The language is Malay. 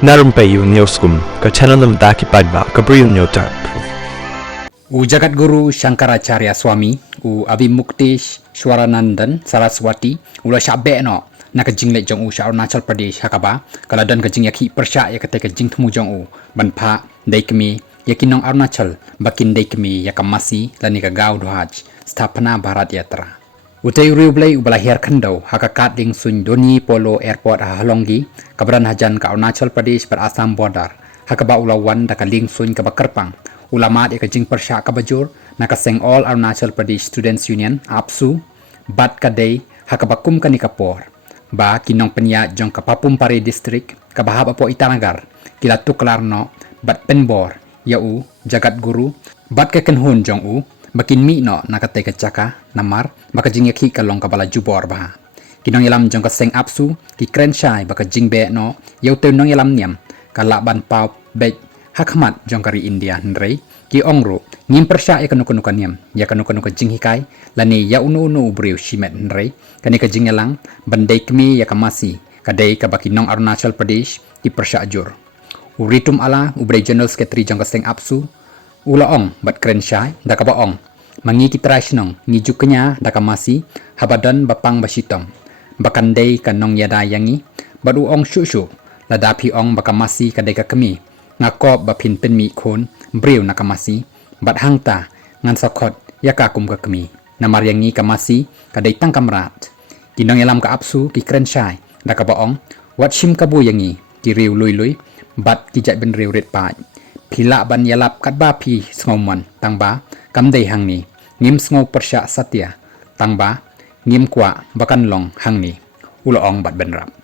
Na Rympei U ke channel nabynta paidbah ke Bri U Hynñiewtrep. U Jagat Guru Shankaracharya Swami, u Abhimuktesh Shwaranandan Saraswati, ula syabe no na kajing le jong u sha Arunachal Pradesh hakaba, kala dan kajing yakhi persya ya kate kajing temu jong u, banpa dai Kmie yakinong Arunachal, bakin dai Kmie ya Masi lani ka gau dohaj, stapana Bharat Yatra. Utai Khublei ubalahir khandau hakakat ding sun Doni Polo Airport halongi kabran hajan ka Arunachal Pradesh per Assam border hakaba ulawan da kaling sun ka bakarpang ulama de kajing persya ka bajur nakaseng all Arunachal Pradesh Students Union Aapsu bat Kadei hakaba kum kanikapor ba kinong penya jong kapapum pare district kabahab apo Itanagar kila tuklarno bat penbor yau Jagat Guru bat ke kenhun jong u bakin mi no nakate kacaka namar baka jing yakhi kalong kabala jubor bah kinong yalam jong kaseng Aapsu ki Kyrshan baka jing be no yau te nong yalam niam kalaban pau be hakmat jong kari India nrei ki ongro ngim persya ya kanu niam ya kanu jing hikai lani ya unu Bri U shimet nrei kani ka jing yalang bandai Kmie ya Masi Kadei ka baki nong Arunachal Pradesh ki persya jur uritum ala ubrei general secretary jong kaseng Aapsu ula ong bat Kyrshan da ka baong mangi kitrasnong ni Iuhkjat da ka Masi habadan bapang basitong bakandei kanong yada yangi badu ong shushu ladapi ong baka Masi Kadei ka Kmie ngakop bapin penmi khon Bri U na ka Masi bat hangta ngan sakot yaka kum ka Kmie namar yangi ka Masi Kadei tang kamrat kinong yalam ka Aapsu ki Kyrshan da ka baong wat shim kabu yangi ki riu lui bat ki jai ben riu ret pa Phila ban Ialap katba phi sngoman tangba kamdei hangni ngim sngo persya Satia tangba ngim kwa bakan long hangni ula ong bat benrap.